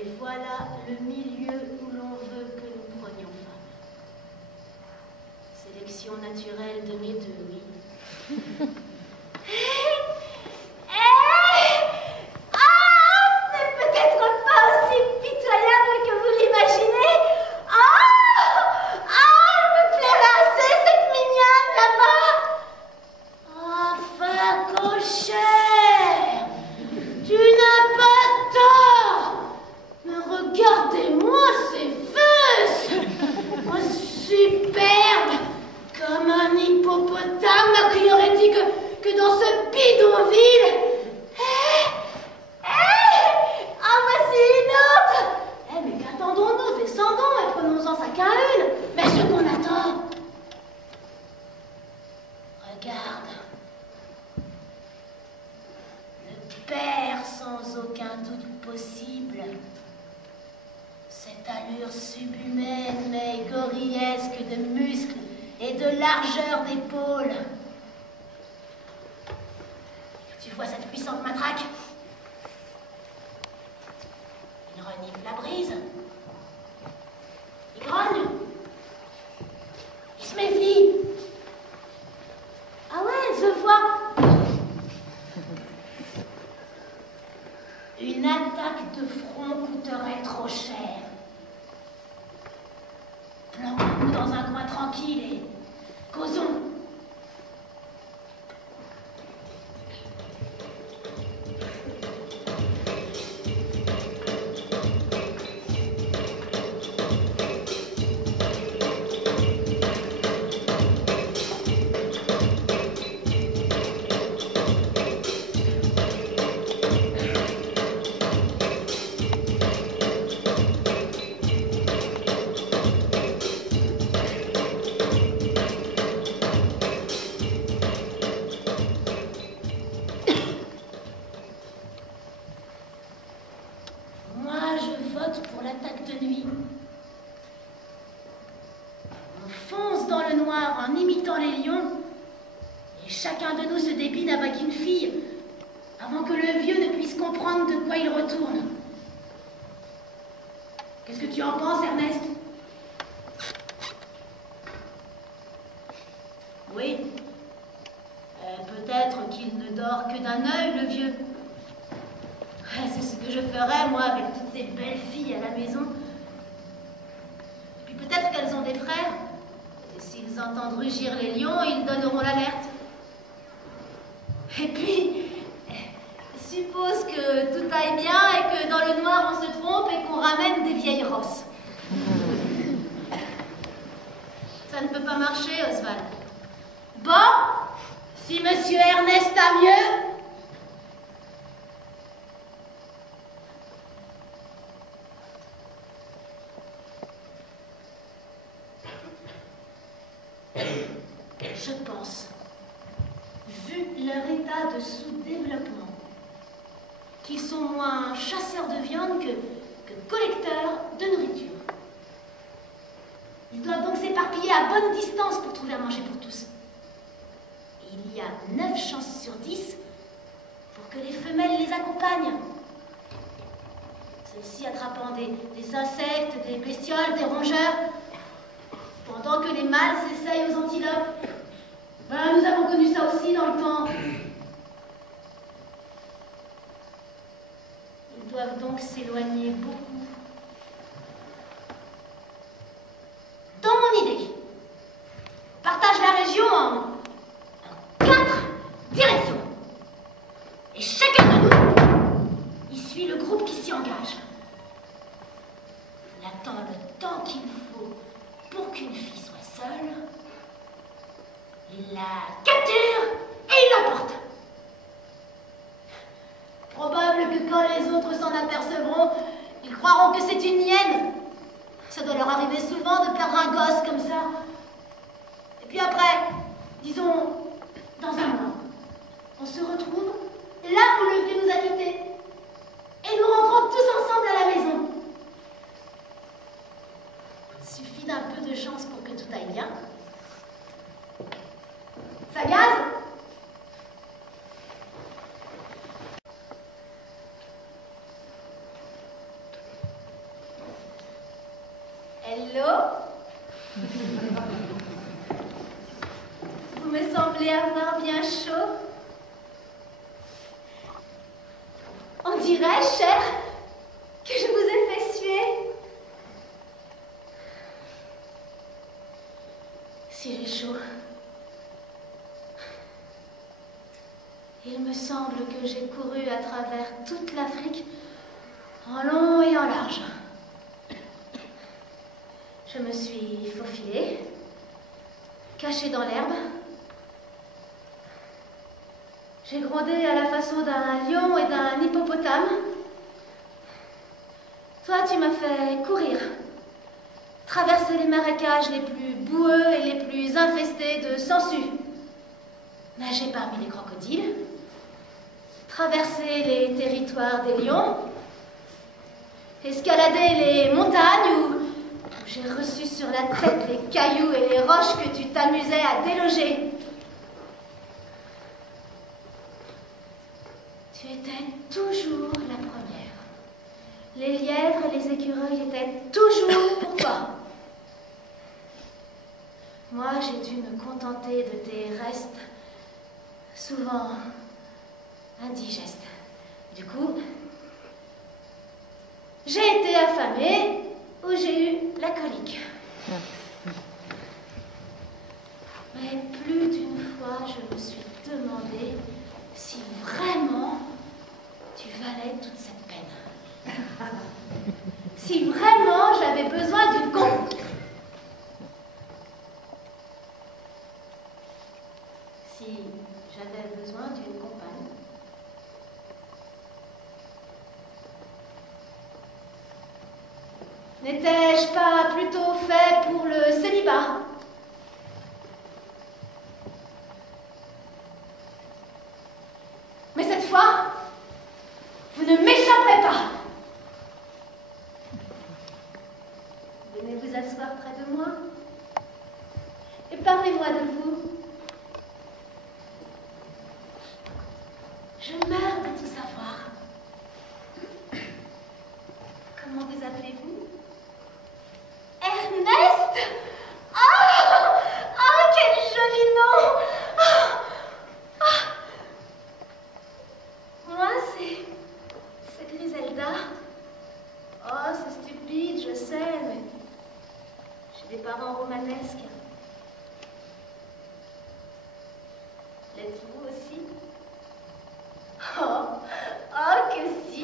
Et voilà le milieu où l'on veut que nous prenions femme. Sélection naturelle de mes deux, oui. Qu'est-ce que tu en penses, Ernest? Oui. Peut-être qu'il ne dort que d'un œil, le vieux. C'est ce que je ferais, moi, avec toutes ces belles filles à la maison. Et puis peut-être qu'elles ont des frères. Et s'ils entendent rugir les lions, ils donneront l'alerte. Et puis, suppose que tout aille bien et que dans le noir on se trompe et qu'on ramène des vieilles rosses. Ça ne peut pas marcher, Oswald. Bon, si Monsieur Ernest a mieux... Je pense, vu leur état de sous-développement, qu'ils sont moins chasseurs de viande que collecteurs de nourriture. Ils doivent donc s'éparpiller à bonne distance pour trouver à manger pour tous. Et il y a 9 chances sur 10 pour que les femelles les accompagnent. Celles-ci attrapant des insectes, des bestioles, des rongeurs, pendant que les mâles s'essayent aux antilopes. Ben, nous avons connu ça aussi dans le temps. Ils doivent donc s'éloigner beaucoup. Dans mon idée, partage la région en 4 directions. Et chacun de nous y suit le groupe qui s'y engage. On attend le temps qu'il faut pour qu'une fille soit seule. Il la capture et il l'emporte. Probable que quand les autres s'en apercevront, ils croiront que c'est une hyène. Ça doit leur arriver souvent de perdre un gosse comme ça. Et puis après, disons, dans un mois, on se retrouve là où le vieux nous a quittés. Et nous rentrons tous ensemble à la maison. Il suffit d'un peu de chance pour que tout aille bien. Ça gaze? Hello? Vous me semblez avoir bien chaud. On dirait, cher, que je vous ai fait suer. Si j'ai chaud. Il me semble que j'ai couru à travers toute l'Afrique, en long et en large. Je me suis faufilée, cachée dans l'herbe. J'ai grondé à la façon d'un lion et d'un hippopotame. Toi, tu m'as fait courir, traverser les marécages les plus boueux et les plus infestés de sangsues, nager parmi les crocodiles, traverser les territoires des lions, escalader les montagnes où j'ai reçu sur la tête les cailloux et les roches que tu t'amusais à déloger. Tu étais toujours la première. Les lièvres et les écureuils étaient toujours pour toi. Moi, j'ai dû me contenter de tes restes, souvent indigestes. Du coup, j'ai été affamée ou j'ai eu la colique. Mais plus d'une fois, je me suis demandé si vraiment tu valais toute cette peine. Si vraiment j'avais besoin d'une compagne. Si j'avais besoin d'une compagne. N'étais-je pas plutôt fait pour le célibat? Mais cette fois, vous ne m'échapperez pas. Venez vous asseoir près de moi et parlez-moi de vous. Je meurs de tout savoir. Comment vous appelez-vous? Ernest? Oh! Oh, quel joli nom! Oh! Oh! Moi, c'est Griselda. Oh, c'est stupide, je sais, mais j'ai des parents romanesques. L'êtes-vous aussi? Oh, oh, que si!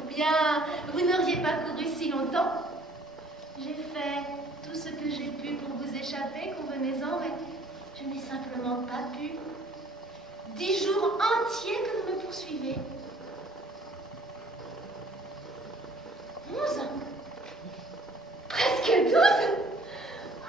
Ou bien, vous n'auriez pas couru si longtemps? J'ai fait tout ce que j'ai pu pour vous échapper, convenez-en, mais je n'ai simplement pas pu. 10 jours entiers que vous me poursuivez. 11? Presque 12?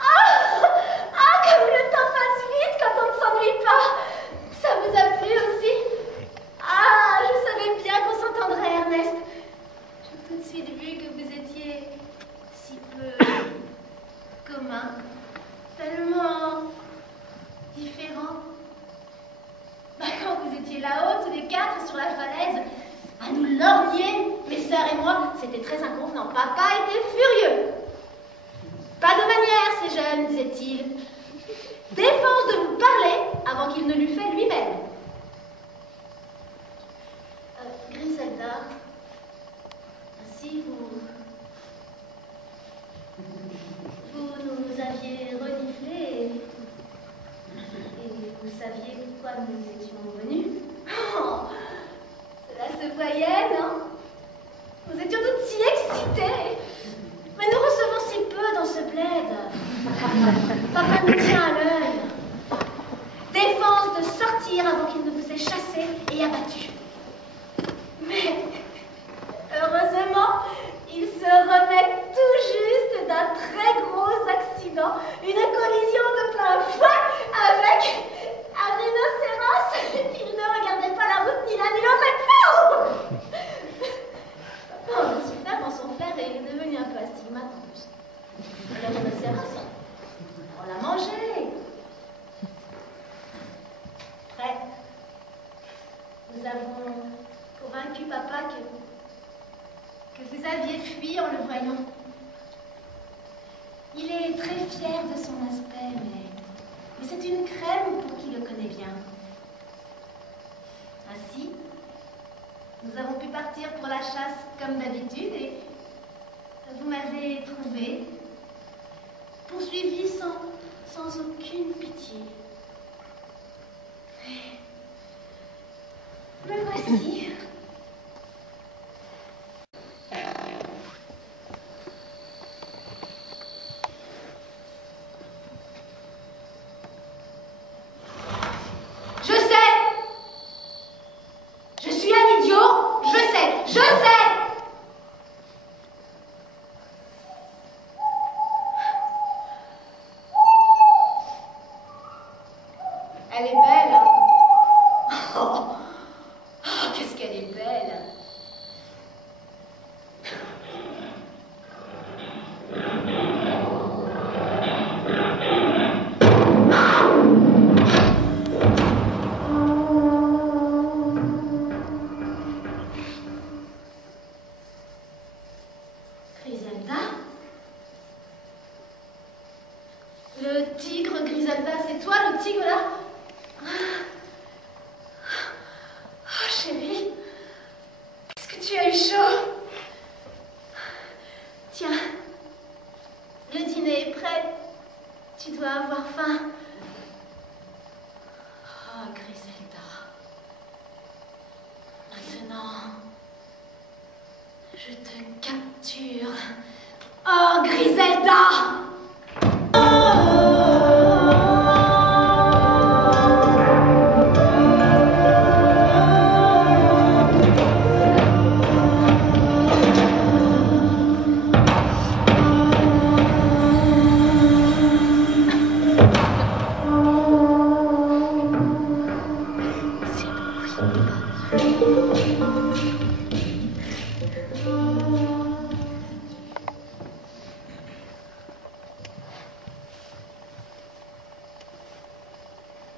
Ah! Ah, comme le temps passe vite quand on ne s'ennuie pas! Ça vous a plu aussi? Ah, je savais bien qu'on s'entendrait, Ernest. J'ai tout de suite vu que vous étiez si peu commun, tellement différent. Bah, quand vous étiez là-haut, tous les quatre, sur la falaise, à nous lorgner, mes sœurs et moi, c'était très inconvenant. Papa était furieux. Pas de manière, ces jeunes, disait-il. Défense de vous parler avant qu'il ne l'eût fait lui-même. Griselda, ainsi vous nous aviez reniflé et vous saviez pourquoi nous étions venus. Oh, cela se voyait, non? Nous étions toutes si excitées. Mais nous recevons si peu dans ce bled. Papa nous tient à l'œil. Défense de sortir avant qu'il ne vous ait chassé et abattu. Mais, heureusement, il se remet tout juste d'un très gros accident, une collision de plein fouet avec un rhinocéros. Il ne regardait pas la route ni l'un ni l'autre et pouf! Papa en a souffert dans son flair et il est devenu un peu astigmate en plus. Le rhinocéros, on l'a mangé. Après, nous avons convaincu papa que vous aviez fui en le voyant. Il est très fier de son aspect, mais c'est une crème pour qui le connaît bien. Ainsi, nous avons pu partir pour la chasse comme d'habitude et vous m'avez trouvé, poursuivi sans aucune pitié. Me voici. Elle est belle, hein? Oh, qu'est-ce qu'elle est belle! Griselda? Le tigre, Griselda, c'est toi le tigre là? Oh, chérie, est-ce que tu as eu chaud? Tiens, le dîner est prêt. Tu dois avoir faim. Oh, Griselda. Maintenant, je te capture. Oh, Griselda!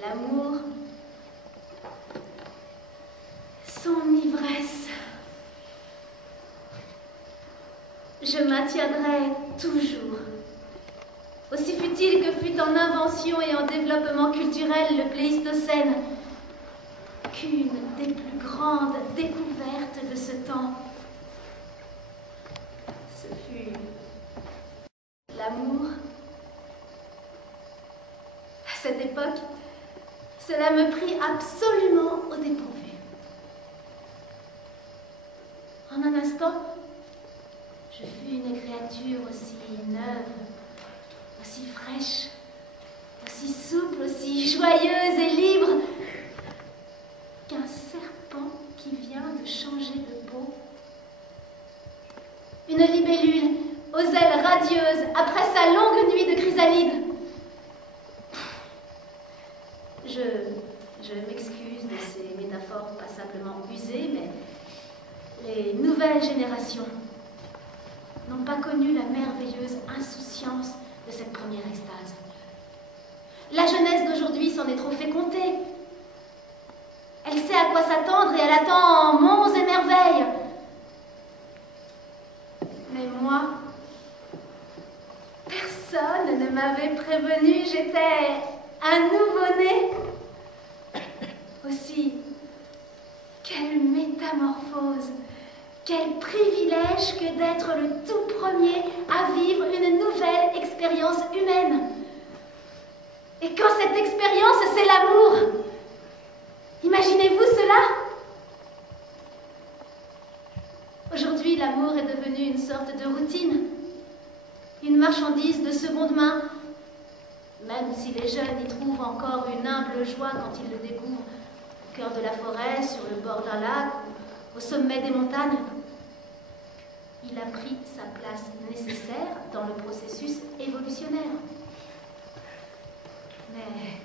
L'amour, son ivresse, je maintiendrai toujours. Aussi fut-il que fut en invention et en développement culturel le Pléistocène, qu'une des plus grandes découvertes de ce temps, ce fut l'amour. À cette époque, cela me prit absolument au dépourvu. En un instant, je fus une créature aussi neuve, aussi fraîche, aussi souple, aussi joyeuse et libre qu'un serpent qui vient de changer de peau. Une libellule aux ailes radieuses après sa longue nuit de chrysalide. Je m'excuse de ces métaphores passablement usées, mais les nouvelles générations n'ont pas connu la merveilleuse insouciance de cette première extase. La jeunesse d'aujourd'hui s'en est trop fait compter. Elle sait à quoi s'attendre et elle attend monts et merveilles. Mais moi, personne ne m'avait prévenu, j'étais un nouveau-né. Aussi, quelle métamorphose, quel privilège que d'être le tout premier à vivre une nouvelle expérience humaine. Et quand cette expérience, c'est l'amour. Imaginez-vous cela? Aujourd'hui, l'amour est devenu une sorte de routine, une marchandise de seconde main, même si les jeunes y trouvent encore une humble joie quand ils le découvrent au cœur de la forêt, sur le bord d'un lac ou au sommet des montagnes. Il a pris sa place nécessaire dans le processus évolutionnaire. Mais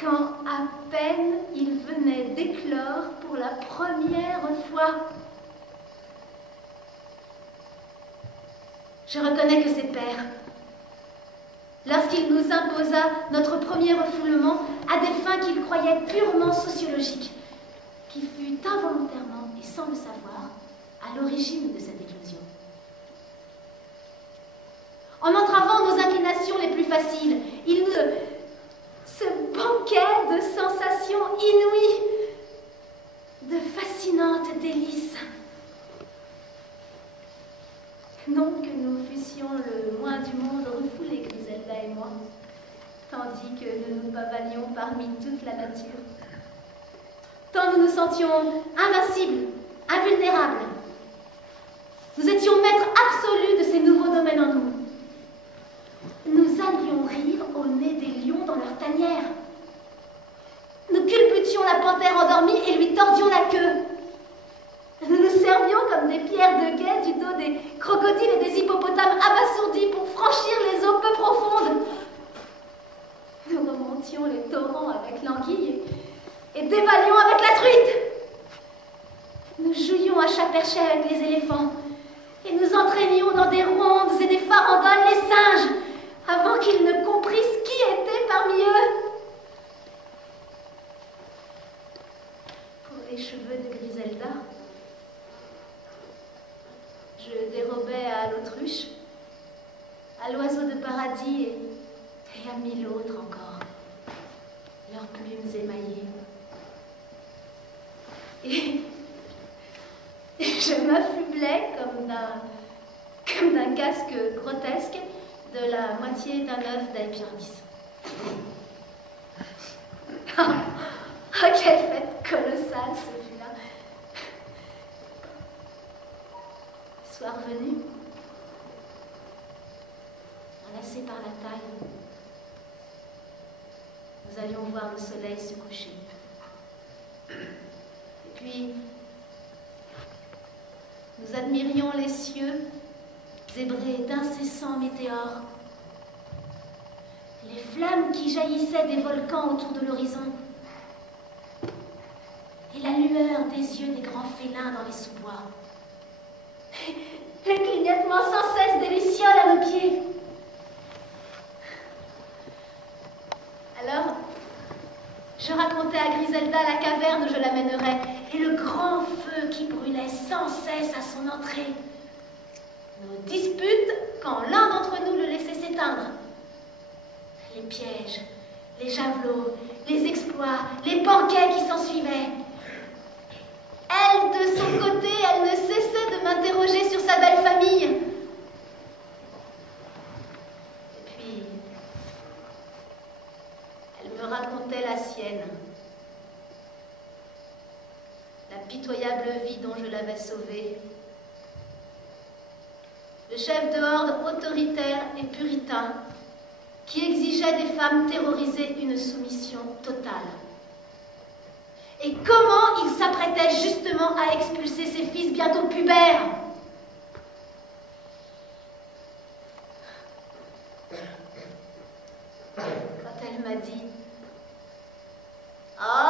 quand à peine il venait d'éclore pour la première fois, je reconnais que c'est père. Lorsqu'il nous imposa notre premier refoulement à des fins qu'il croyait purement sociologiques, qui fut involontairement et sans le savoir à l'origine de cette éclosion. en entravant nos inclinations les plus faciles. Il nous... Ce banquet de sensations inouïes, de fascinantes délices. Non que nous fussions le moins du monde refoulés, Griselda et moi, tandis que nous nous pavanions parmi toute la nature. Tant nous nous sentions invincibles, invulnérables. Nous étions maîtres absolus de ces nouveaux domaines en nous. Nous allions rire au nez des lions dans leur tanière. Nous culbutions la panthère endormie et lui tordions la queue. Nous nous servions comme des pierres de guet du dos des crocodiles et des hippopotames abasourdis pour franchir les eaux peu profondes. Nous remontions les torrents avec l'anguille et dévalions avec la truite. Nous jouions à chat perché avec les éléphants et nous entraînions dans des rondes et des farandoles les singes avant qu'ils ne comprissent qui était parmi eux. Pour les cheveux de Griselda, je dérobais à l'autruche, à l'oiseau de paradis et à 1000 autres encore, leurs plumes émaillées. Et je m'affublais comme d'un casque grotesque de la moitié d'un œuf d'Aepiernis. Oh, quelle fête colossale ce fut là! Soir venu, enlacés par la taille, nous allions voir le soleil se coucher. Et puis, nous admirions les cieux zébrés d'incessants météores, les flammes qui jaillissaient des volcans autour de l'horizon, et la lueur des yeux des grands félins dans les sous-bois, le clignotement sans cesse des lucioles à nos pieds. Alors, je racontais à Griselda la caverne où je l'amènerais et le grand feu qui brûlait sans cesse à son entrée. Nos disputes quand l'un d'entre nous le laissait s'éteindre. Les pièges, les javelots, les exploits, les banquets qui s'ensuivaient. Elle, de son côté, elle ne cessait de m'interroger sur sa belle famille. Et puis, elle me racontait la sienne. La pitoyable vie dont je l'avais sauvée. Le chef de horde autoritaire et puritain qui exigeait des femmes terrorisées une soumission totale. Et comment il s'apprêtait justement à expulser ses fils bientôt pubères. Quand elle m'a dit « Oh,